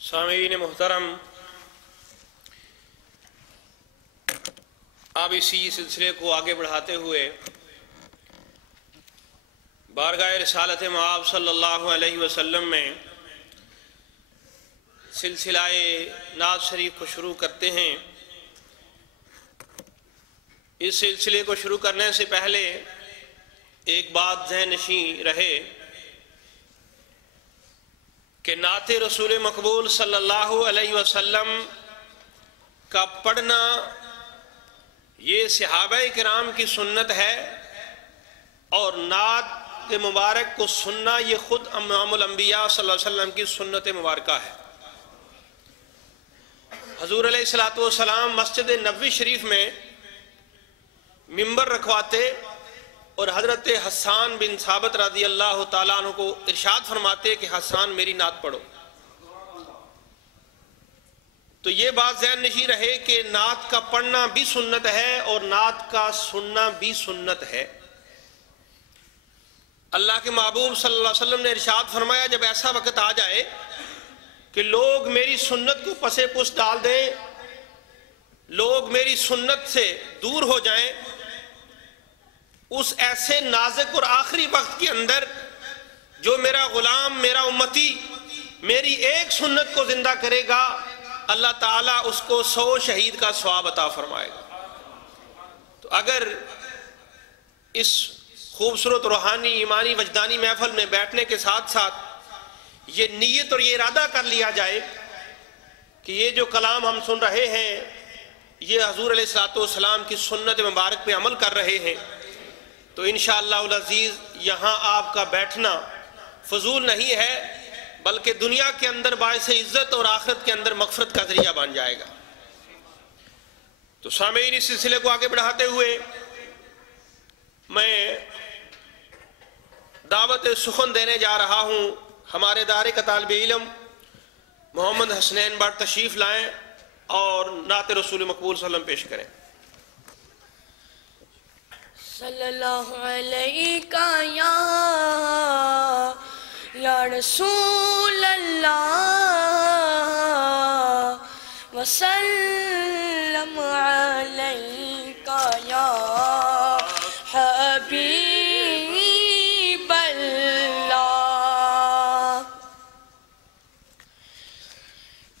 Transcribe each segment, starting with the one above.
سامعین محترم، اب اسی سلسلے کو آگے بڑھاتے ہوئے بارگاہ رسالت مآب صلی اللہ علیہ وسلم میں سلسلہ نعت شریف کو شروع کرتے ہیں۔ اس سلسلے کو شروع کرنے سے پہلے ایک بات ذہن نشین رہے کہ نعت رسول مقبول صلی اللہ علیہ وسلم کا پڑھنا یہ صحابہ کرام کی سنت ہے، اور نعت مبارک کو سننا یہ خود امام الانبیاء صلی اللہ علیہ وسلم کی سنت مبارکہ ہے۔ حضور علیہ السلام مسجد نبوی شریف میں ممبر رکھواتے اور حضرت حسان بن ثابت رضی اللہ تعالیٰ عنہ کو ارشاد فرماتے کہ حسان میری نعت پڑھو۔ تو یہ بات ذہن نشین رہے کہ نعت کا پڑھنا بھی سنت ہے اور نعت کا سننا بھی سنت ہے۔ اللہ کے محبوب صلی اللہ علیہ وسلم نے ارشاد فرمایا، جب ایسا وقت آ جائے کہ لوگ میری سنت کو پس پس ڈال دیں، لوگ میری سنت سے دور ہو جائیں، اس ایسے نازک اور آخری وقت کے اندر جو میرا غلام، میرا امتی میری ایک سنت کو زندہ کرے گا، اللہ تعالیٰ اس کو 100 شہید کا ثواب عطا فرمائے گا۔ تو اگر اس خوبصورت روحانی ایمانی وجدانی محفل میں بیٹھنے کے ساتھ ساتھ یہ نیت اور یہ ارادہ کر لیا جائے کہ یہ جو کلام ہم سن رہے ہیں یہ حضور علیہ السلام کی سنت مبارک پہ عمل کر رہے ہیں، تو انشاءاللہ العزیز یہاں آپ کا بیٹھنا فضول نہیں ہے، بلکہ دنیا کے اندر باعث عزت اور آخرت کے اندر مغفرت کا ذریعہ بن جائے گا۔ تو سامعین، اس سلسلے کو آگے بڑھاتے ہوئے میں دعوت سخن دینے جا رہا ہوں۔ ہمارے ادارے کا طالب علم محمد حسنین بٹ تشریف لائیں اور نعت رسول مقبول صلی اللہ علیہ وسلم پیش کریں۔ صلی اللہ علیہ یا رسول اللہ وسلم علیہ یا حبیب اللہ۔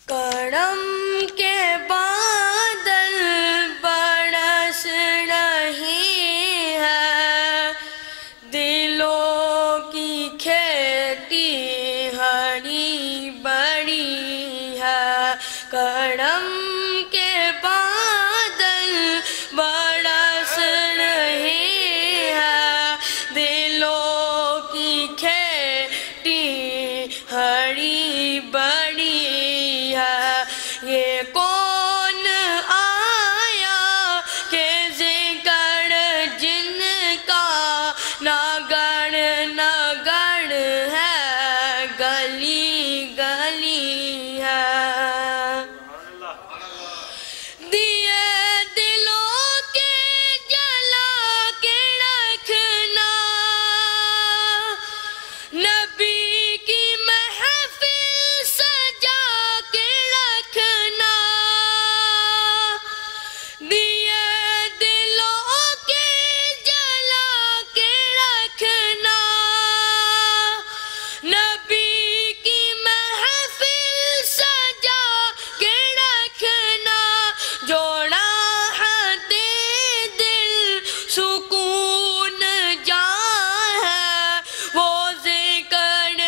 کرم کے بادل برس رہی ہے، دلوں کی کھیتی ہری بڑی ہے۔ کرم کے بادل برس رہی ہے، دلوں کی کھیتی ہری بڑی ہے۔ یہ کون آیا کہ ذکر جن کا ناگڑ ناگڑ ہے، گلی گلی ہے۔ دیے دلوں کے جلا کے رکھنا، نبی کی محفل سجا کے رکھنا۔ دیے دلوں کے جلا کے رکھنا، نبی کی محفل سجا کے رکھنا۔ جوڑا ہاتھ دل سکون جا ہے، وہ ذکر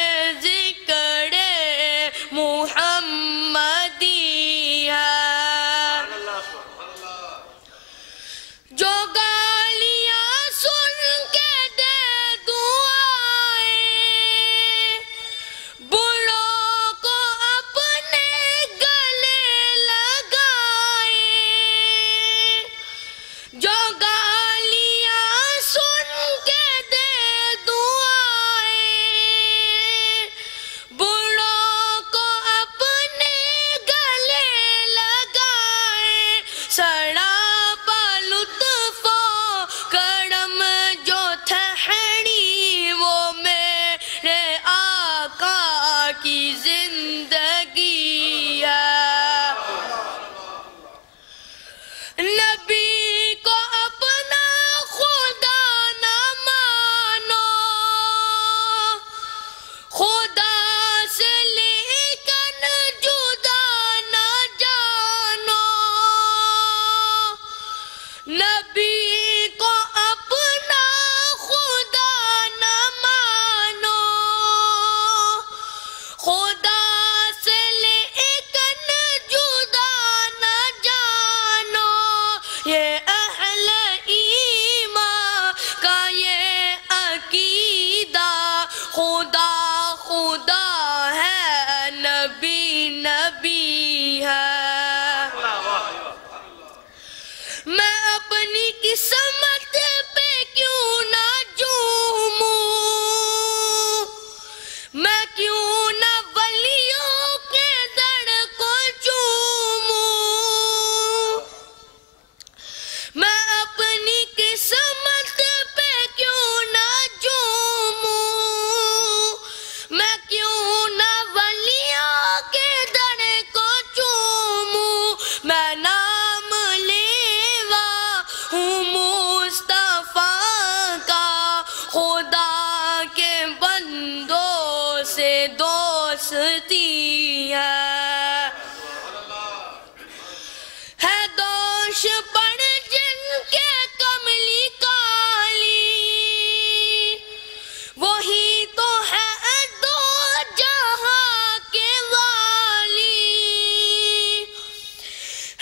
ذکر محمدی ہے۔ جو گالیاں سن کے دے دعائیں، بڑوں کو اپنے گلے لگائیں۔ جو گالیاں سن کے دے دعائیں، بڑوں کو اپنے بڑھتی ہے دوش پڑھ جن کے کملی کالی، وہی تو ہے دو جہاں کے والی،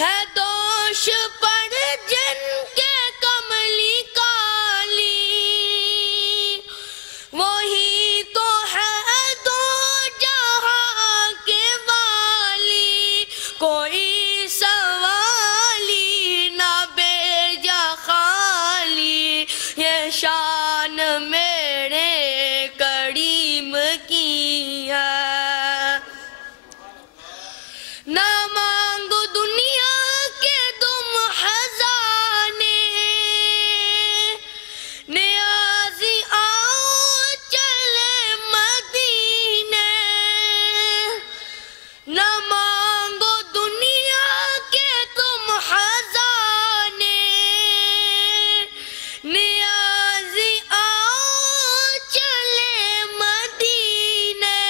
ہے دوش پڑھ جن کے کملی کالی، وہی تو ہے دو جہاں کے والی، کوئی سوالی نہ بھیجا خالی، یہ شان میرے کریم کی ہے، نہ مانگو دنیا کے تم خزانے، نیازی آؤ چلے مدینے، نہ مانگو دنیا کے تم خزانے، نیازی آؤ چلے مدینے،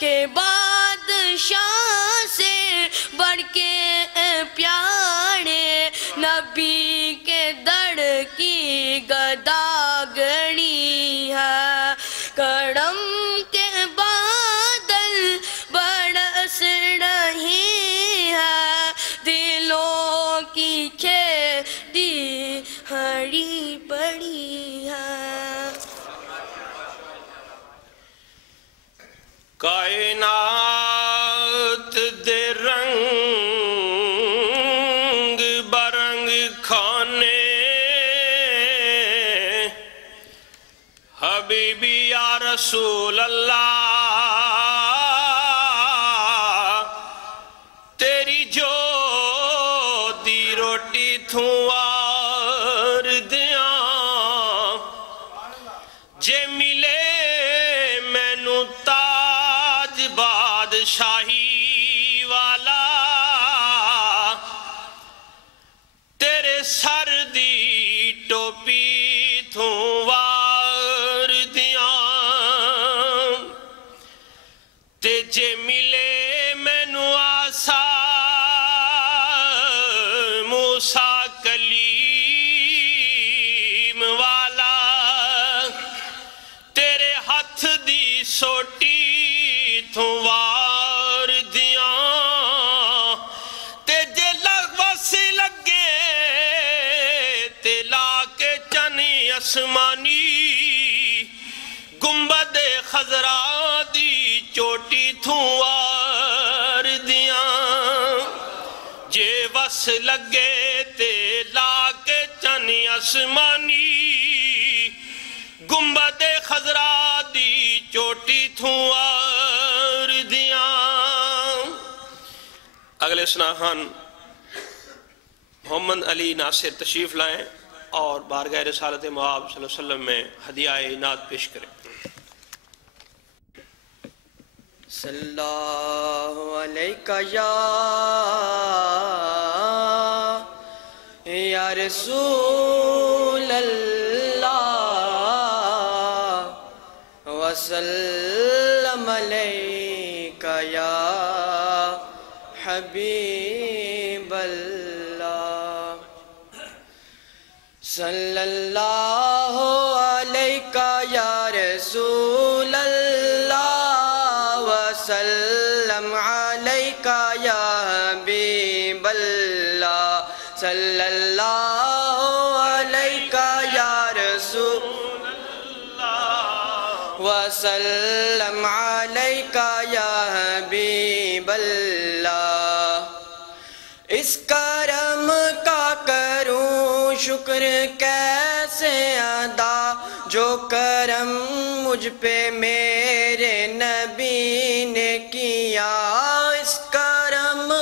کہ بادشاہ سے بڑھ کے پیارے نبی کے در کی گداگڑی ہے، کرم کے بادل برس رہی ہے، دلوں کی کھیتی ہری پڑی ہے۔ کائنات دے رنگ برنگ کھانے، حبیبی یا رسول اللہ، تیری جو دی روٹی تھوار دیاں، جے ملے مینو تاج بادشاہی والا، تیرے سر دی ٹوپی تھوار دیاں، تے جے ملے مینو آسا موسیٰ کلیم والا، تیرے ہاتھ دی سوٹی تھوار دیاں، تے جے بس لگے تے لا کے چنی اسمانی، گنبد خضرا دی چوٹی تھوار دیاں، جے بس لگے تے لا کے چنی اسمانی، گنبد خضرا دی چوٹی تھوار دیاں۔ اگلے سناہان محمد علی ناصر تشریف لائیں اور بارگاہ رسالت مآب صلی اللہ علیہ وسلم میں ہدیہ عناد پیش کریں۔ صلی اللہ علیہ یا رسول اللہ، وسلم علیک یا حبیب اللہ، صلی اللہ علیہ یا رسول اللہ، وسلم علیک یا حبیب اللہ، صلی اللہ علیہ یا رسول اللہ، وسلم علیک یا حبیب اللہ۔ اس کرم کا کروں شکر کیسے ادا، جو کرم مجھ پہ میرے نبی نے کیا، اس کرم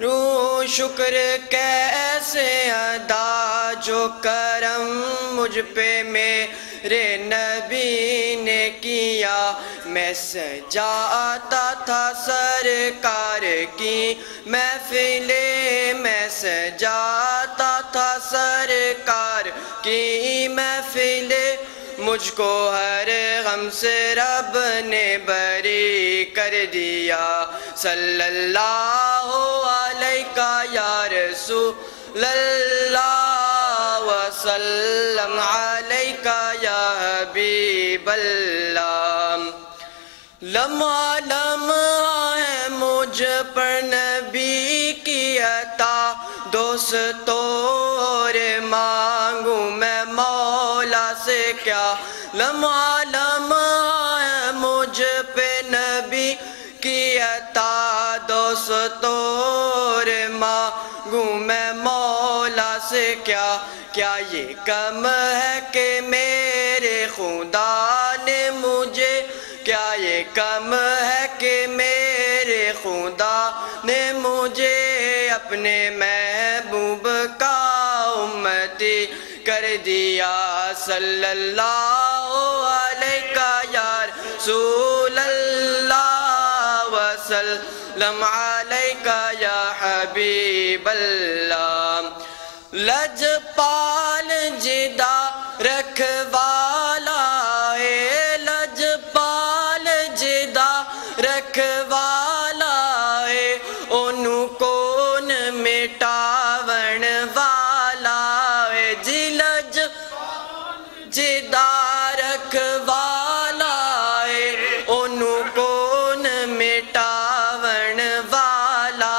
رو شکر کیسے ادا، جو کرم مجھ پہ میرے نبی نے کیا، میں سجاتا تھا سرکار کی محفل، میں سجاتا تھا سرکار کی محفل، مجھ کو ہر غم سے رب نے بری کر دیا صلی اللہ علیہ یا رسول اللہ وسلم علیہ یا حبیب اللہ لمحہ لمحہ ہے مجھ پر نبی کی عطا دوستو اور مانگوں میں مولا سے کیا لمحہ لمحہ ہے مجھ پہ نبی کی عطا دوستو اور مانگوں میں مولا سے کیا کیا یہ کم ہے کہ میرے خدا نے مجھے کیا یہ کم ہے کہ میرے خدا نے مجھے اپنے محبوب کا امتی کر دیا صلی اللہ علیہ یا رسول اللہ وسلم علیہ یا حبیب اللہ لجپال جدا رکھوالا ہے لجپال جدا رکھوالا ہے انہوں کون مٹاون والا ہے جی لجپال جدا رکھوالا ہے انہوں کون مٹاون والا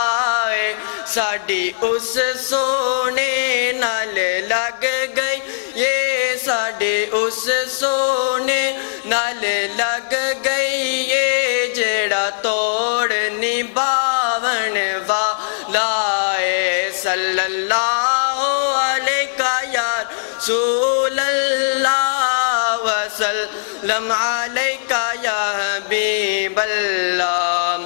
ہے ساڑی اس سونے نال لگ گئی یہ ساڑے اس سونے نال لگ گئی یہ جڑا توڑ نباون والا ہے صلی اللہ علیہ یا رسول اللہ وسلم علیہ یا حبیب اللہ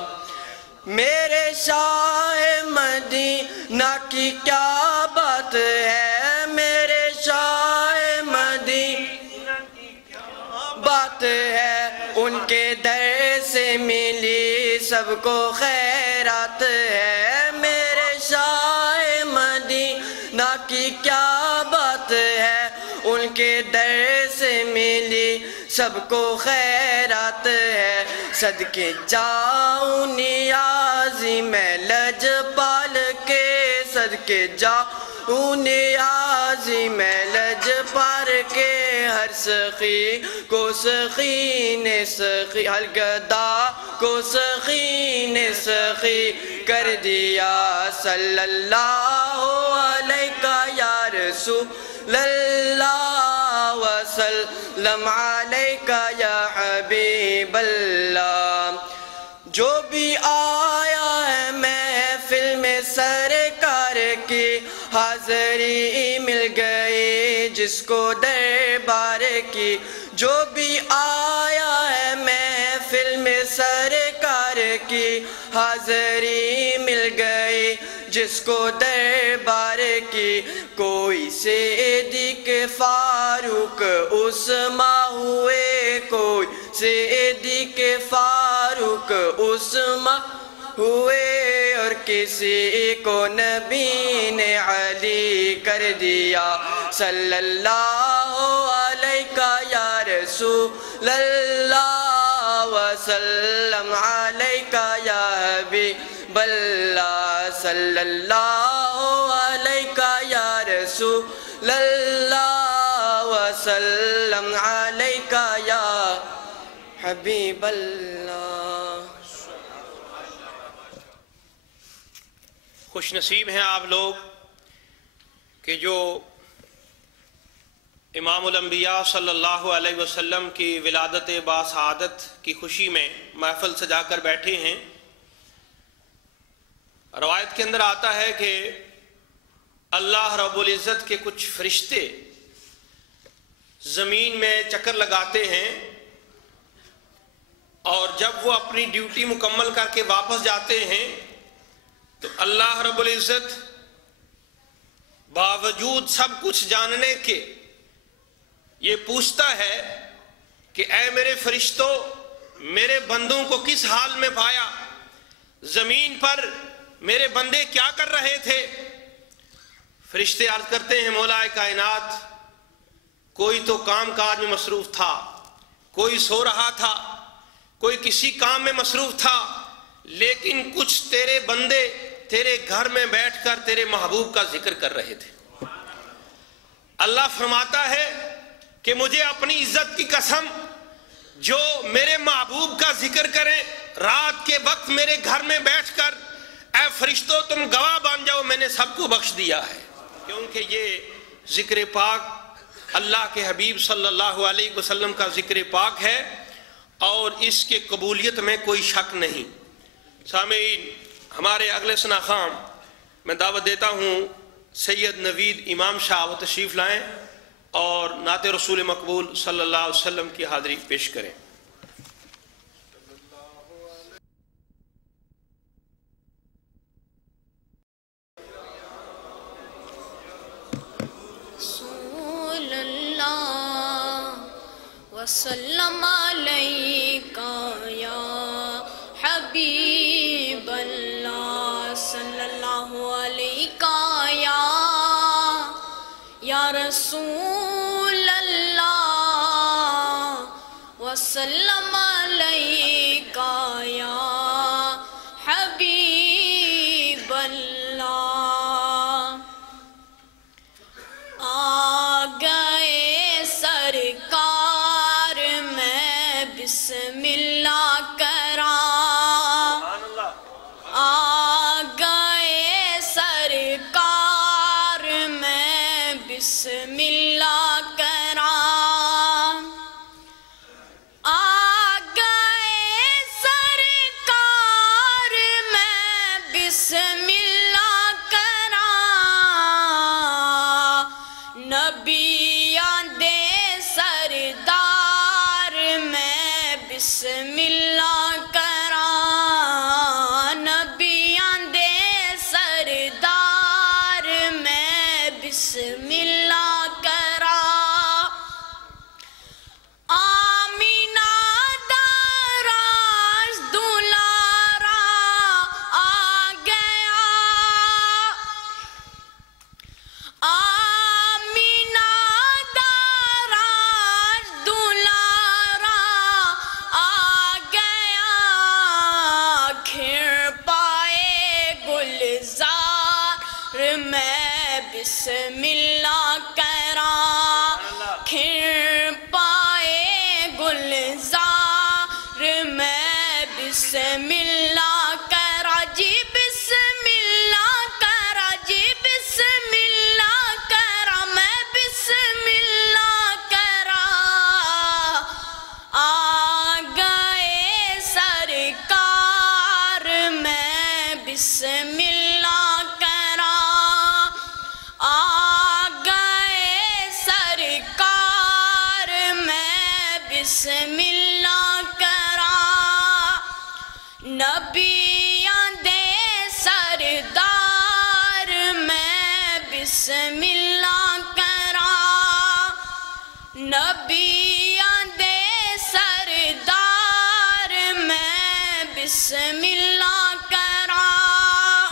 میرے شاہ مدینہ کی کیا بات ہے میرے شاہ مدینہ کی کیا بات ہے ان کے در سے ملی سب کو خیرات ہے میرے شاہ مدینہ کی کیا بات ہے ان کے در سے ملی سب کو خیرات ہے صدقے جاؤں نیازی میں لجپال کے صدقے جاؤں نیازی میں لجپال کے ہر سخی کو سخی نے سخی ہر گدا کو سخی نے سخی کر دیا صلی اللہ علیہ یا رسول اللہ وسلم علیہ یا حبیب اللہ جو بھی آیا ہے محفل میں سرکار کی حاضری مل گئی جس کو دربار کی جو بھی آیا ہے محفل میں سرکار کی حاضری مل گئی جس کو دربار کی کوئی صدیق فاروق عثمان ہوئے کوئی صدیق فاروق عثمان ہوئے اور کسی کو نبی نے علی کر دیا صلی اللہ علیہ یا رسول اللہ وسلم علیہ یا حبیب اللہ صلی اللہ علیہ یا رسول اللہ وسلم علیہ یا حبیب اللہ خوش نصیب ہیں آپ لوگ کہ جو امام الانبیاء صلی اللہ علیہ وسلم کی ولادت باسعادت کی خوشی میں محفل سجا کر بیٹھے ہیں۔ روایت کے اندر آتا ہے کہ اللہ رب العزت کے کچھ فرشتے زمین میں چکر لگاتے ہیں اور جب وہ اپنی ڈیوٹی مکمل کر کے واپس جاتے ہیں تو اللہ رب العزت باوجود سب کچھ جاننے کے یہ پوچھتا ہے کہ اے میرے فرشتوں میرے بندوں کو کس حال میں پایا، زمین پر میرے بندے کیا کر رہے تھے؟ فرشتے عرض کرتے ہیں مولا کائنات کوئی تو کام کاج میں مصروف تھا، کوئی سو رہا تھا، کوئی کسی کام میں مصروف تھا، لیکن کچھ تیرے بندے تیرے گھر میں بیٹھ کر تیرے محبوب کا ذکر کر رہے تھے۔ اللہ فرماتا ہے کہ مجھے اپنی عزت کی قسم، جو میرے محبوب کا ذکر کریں رات کے وقت میرے گھر میں بیٹھ کر، اے فرشتوں تم گواہ بن جاؤ، میں نے سب کو بخش دیا ہے، کیونکہ یہ ذکر پاک اللہ کے حبیب صلی اللہ علیہ وسلم کا ذکر پاک ہے اور اس کے قبولیت میں کوئی شک نہیں۔ سامعین، ہمارے اگلے ثناخوان میں دعوت دیتا ہوں سید نوید امام شاہ، وہ تشریف لائیں اور نعت رسول مقبول صلی اللہ علیہ وسلم کی حاضری پیش کریں۔ رسول اللہ وسلم علیکہ یا حبیب اللہ، صلی اللہ علیکہ یا رسول اللہ وسلم علیکہ یا حبیب اللہ۔ آ گئے سرکار میں بسم اللہ کراں، آ گئے سرکار میں بسم اللہ کراں، آ گئے سرکار میں بسم اللہ کراں، نبیاں دے سردار میں بسم اللہ کراں، نبیاں دے سردار میں بسم اللہ کراں، آمینہ داراز دلارا آ گیا، آمینہ داراز دلارا آ گیا، کھڑ پائے گلزار میں بسم اللہ کراں، کھڑ پائے گلزار میں بسم اللہ کراں، جی بسم اللہ کراں، جی بسم اللہ کراں، میں بسم اللہ کراں، آ گئے سرکار میں بسم اللہ کراں، آ گئے سرکار میں بسم اللہ کراں، نبیاں دے سردار میں بسم اللہ کراں، نبیاں دے سردار میں بسم اللہ کراں،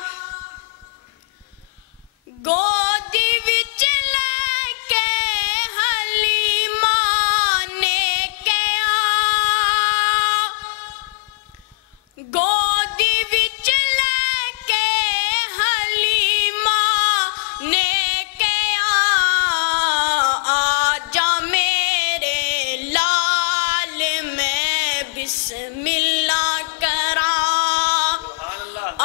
گودی وچ لے کے حلیمہ نے کیا، گودی وچ لے کے حلیمہ نے کیا، آ جا میرے لال میں بسم اللہ کراں، آ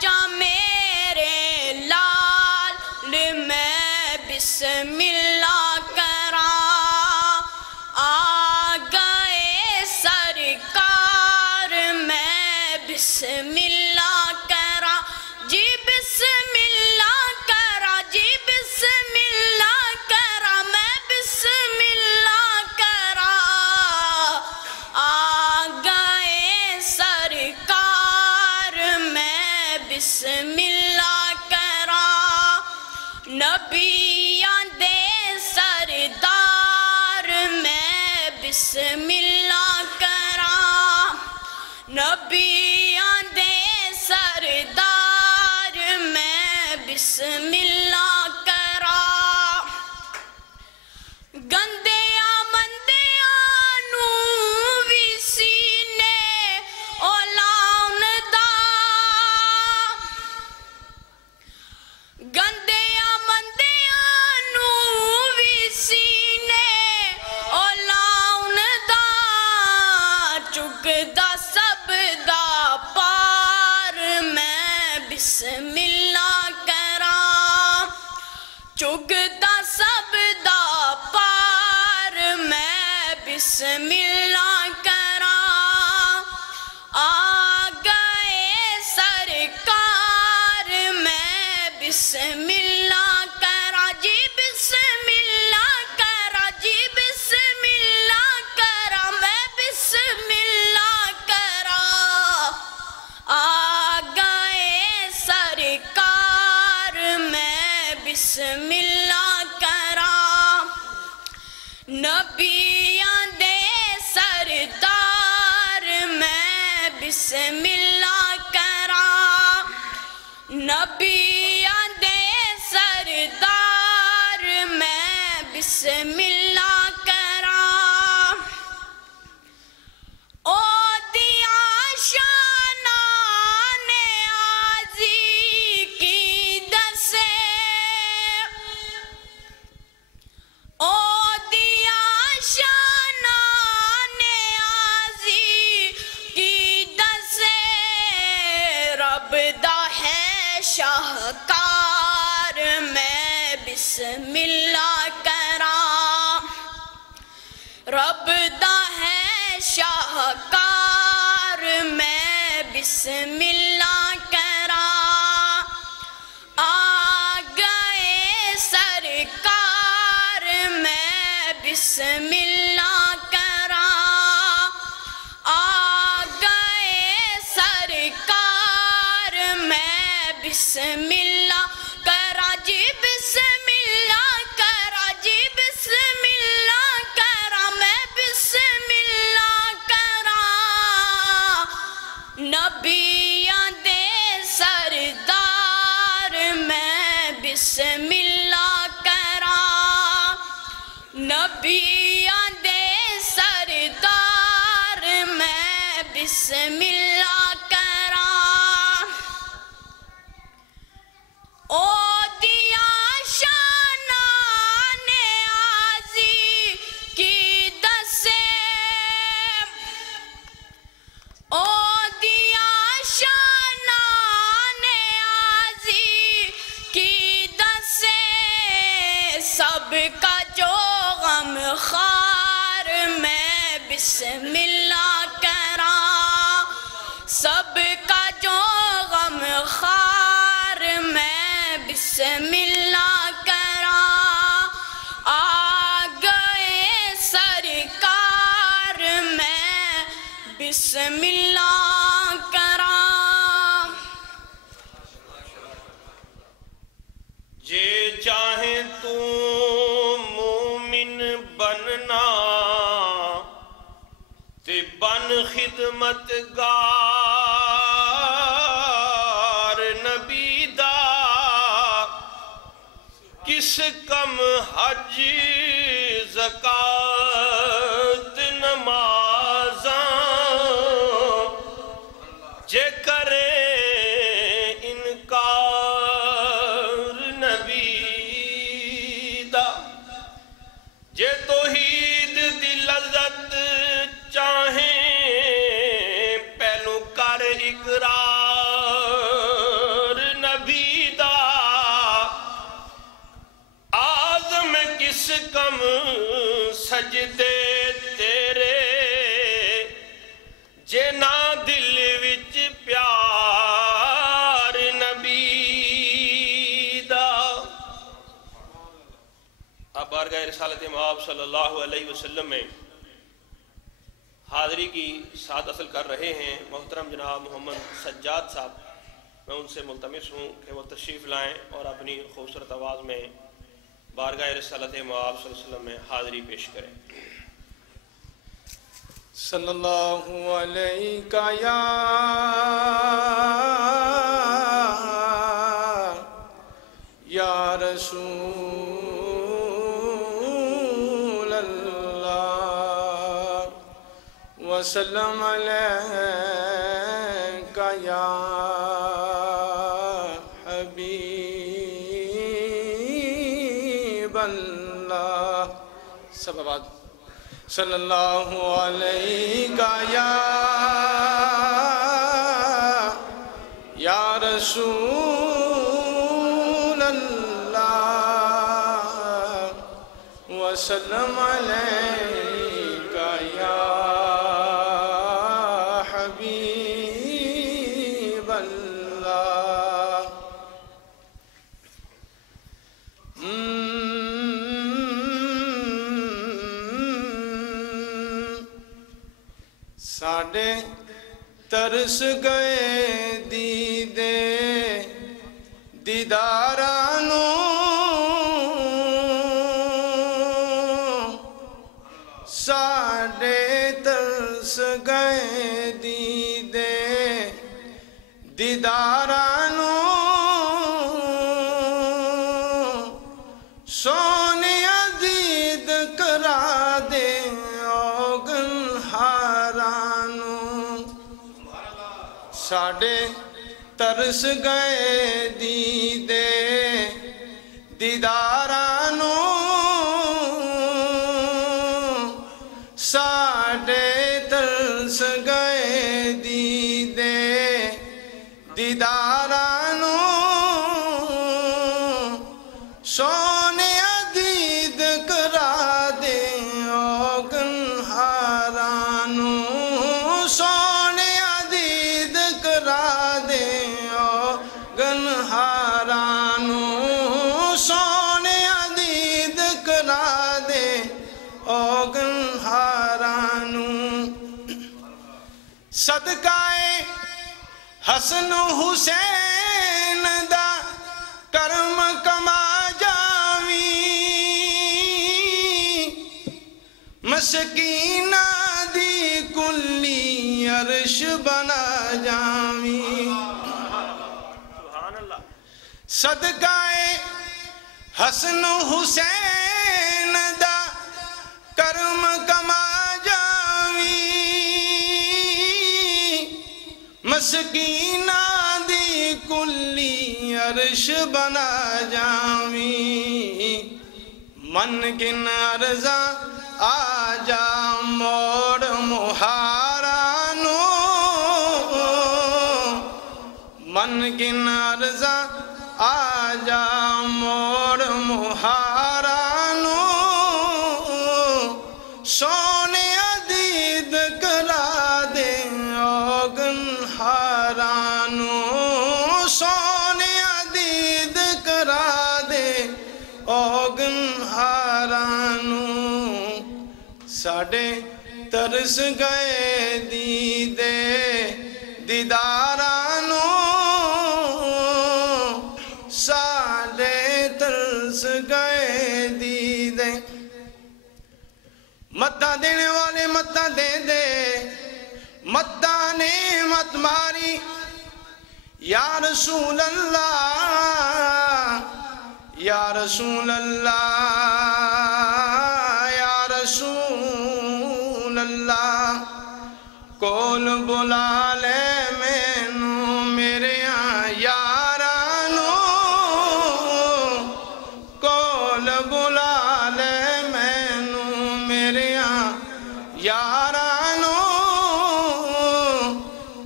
جا میرے لال میں بسم اللہ کراں، آ گئے سرکار میں بسم اللہ کراں، جی بسم اللہ کراں، جی بسم اللہ کراں، میں بسم اللہ کراں، آ گئے سرکار میں بسم اللہ کراں، نبیاں دے سردار میں بسم اللہ کراں، نبیاں دے سردار میں بسم اللہ کراں، بسم اللہ کراں چگتا سب دا پار میں بسم اللہ کراں آ گئے سرکار میں بسم اللہ کراں جی بسم اللہ کراں جی بسم اللہ کراں میں بسم اللہ کراں آ گئے سرکار میں بسم اللہ کراں نبیاں دے سردار میں بسم اللہ کراں نبیاں دے سردار میں بسم اللہ کراں او دیا شانان آزی کی دسے او دیا شانان آزی کی دسے رب دا ہے شاہکار میں بسم اللہ کراں رب دا ہے شاہکار میں بسم اللہ کراں آ گئے سرکار میں بسم اللہ کراں آ گئے سرکار میں بسم اللہ کراں جی بسم اللہ کراں جی بسم اللہ کراں میں بسم اللہ کراں نبیاں دے سردار میں بسم اللہ کراں نبیاں دے سردار میں بسم اللہ کراں او دیا شانان آزی کی دسے او دیا شانان آزی کی دسے سب کا جو غم خار میں بسم اللہ کراں سب کا جو غم خار میں بسم اللہ کراں آ گئے سرکار میں بسم اللہ کراں جے چاہیں تو مومن بننا تے بن خدمتگار نبی دا کس کم حج زکات نمازاں جے کرے انکار نبی دا جے توحید دی لذت چاہیں پہلو کر اقرار نبی دا آزم کس کم سجدے تیرے جے نا دل وچ پیار نبی دا اب بارگاہ رسالت مآب صلی اللہ علیہ وسلم میں حاضری کی سعادت حاصل کر رہے ہیں محترم جناب محمد سجاد صاحب میں ان سے ملتمس ہوں کہ وہ تشریف لائیں اور اپنی خوبصورت آواز میں بارگاہ رسالت مآب صلی اللہ علیہ وسلم میں حاضری پیش کریں صلی اللہ علیہ یا رسول اللہ وسلم علیہ یا حبیب اللہ سب آواز صلی اللہ علیہ یا رسول اللہ وسلم علیکہ یا حبیب اللہ ساڑے ترس گئے دیدے دیدارانو ساڑے ترس گئے دیدے دیدارانو سونے دید کرا دے اوگن ہارانو ساڑے ترس گئے دیدے دیدارانو ساڑے ترس گئے دیدے دیدارانو سونے دید کرا دے اوگن ہارانو سونے دید کرا دے اوگن ہارانو سونے دید کرا دے اوگن ہارانو صدقائے حسن حسین دا کرم کما جاوی مسکینہ دی کلی عرش بنا جاوی صدقائے حسن حسین دا کرم کما جاوی مسکینہ دی کلی عرش بنا جاوی من گن عرضاں آجا موڑ مہارانو من گن عرضاں آجا موڑ مہارانو سونے دید کرا دے اوگن ہارانو سونے دید کرا دے اوگن ہارانو ساڑے ترس گئے دیدے دیدارانو ساڑے ترس گئے دیدے متہ دینے والے متہ دے دے متہ نے مت ماری یا رسول اللہ یا رسول اللہ یا رسول اللہ کول بلا لے مینو میرے یارانو کول بلا لے مینو میرے یارانو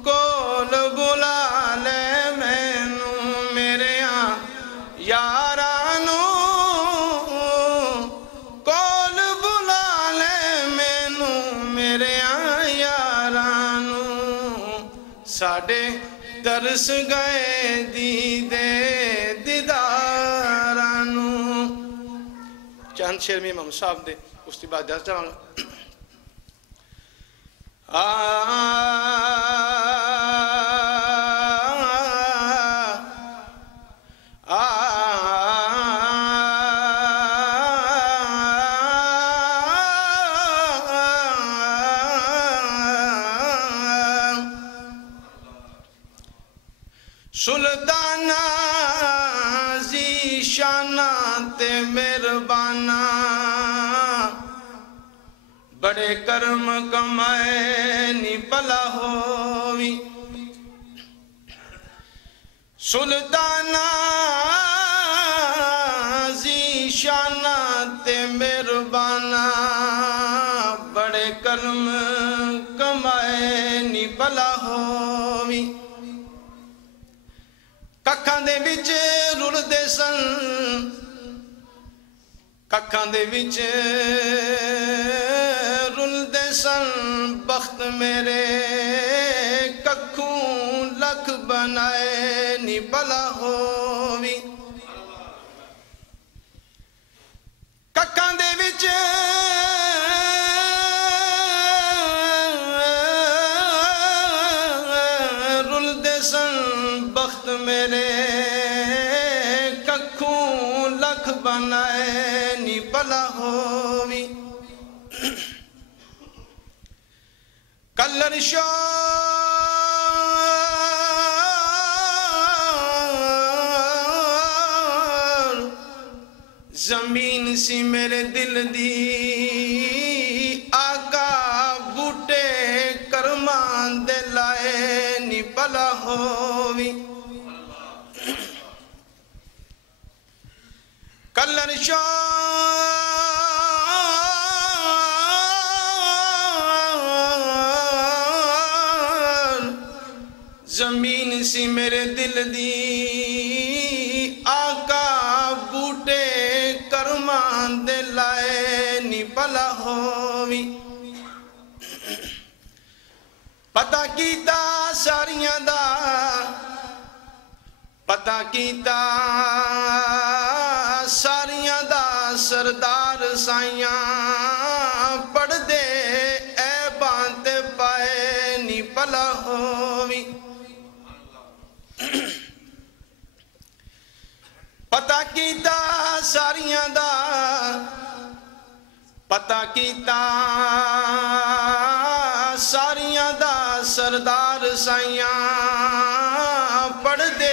کول بلا لے مینو میرے یارانو کول بلا لے مینو میرے یارانو ساڑے ترس گئے دیدے دیدارانو چند شیر میں امام صاحب دے اس کی بات دس جاؤں گا سلطانہ ذیشانہ تے مہربانہ بڑے کرم کمائے نی بلا ہوئی سلطانہ ذیشانہ تے مہربانہ بڑے کرم کمائے نی بلا ہوئی ਕੱਖਾਂ ਦੇ ਵਿੱਚ ਰੁਲਦੇ ਸਨ ਕੱਖਾਂ ਦੇ ਵਿੱਚ ਰੁਲਦੇ ਸਨ ਬਖਤ ਮੇਰੇ ਕੱਖੋਂ ਲੱਖ ਬਣਾਏ ਨੀ ਭਲਾ ਹੋਵੀ ਕੱਖਾਂ ਦੇ ਵਿੱਚ ਰੁਲਦੇ ਸਨ ਬਖਤ ਮੇਰੇ ਕੱਖੋਂ ਲੱਖ ਬਣਾਏ ਨੀ ਭਲਾ ਹੋਵੀ ਕਲਰ زمین سی میرے دل دی آقا بوٹے کرمان دے لائے نی بلا ہووی کلر زمین سی میرے دل دی آقا بوٹے کرمان دے لائے نی بلا ہووی پتہ کیتا ساریاں دا پتہ کیتا ساریاں دا سردار سائیاں پڑھ دے اے بانتے پائے نی بلا ہووی پتہ کیتا ساریاں دا پتہ کیتا ساریاں دا سردار سائیاں پڑھ دے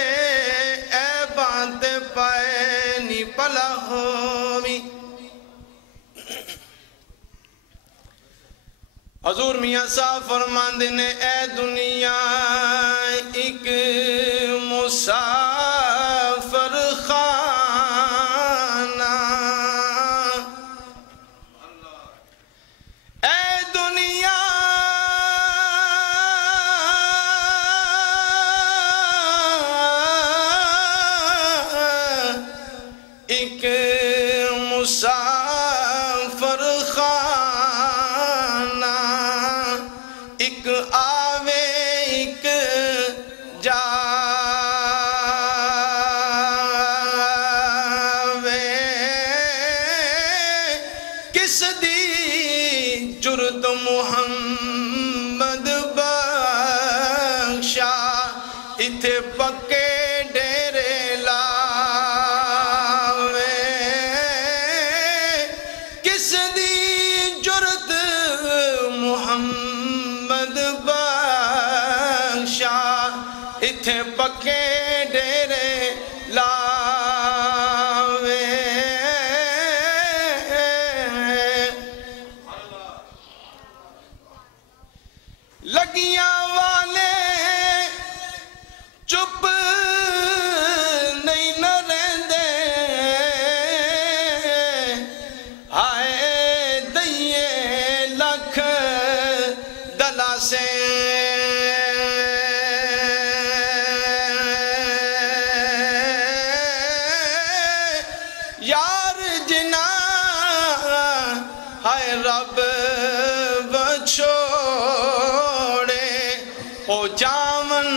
اے بانتے پائے نی بلا ہووی حضور میاں صاحب فرماندے نے اے دنیا ایک مسافر خانہ اے دنیا ایک مسافر خانہ ایک آوے ایک جاوے کس دی جرت محمد بخشا اتھے پکے ڈیرے لاوے کس دی جرت محمد بخشا اتھے پکے ڈیرے لاوے لگیاں والے چپ نہیں نہ رہندے آئے دئیے لکھ دلا سے یار جنا ہائے رب بچھوڑے او جامن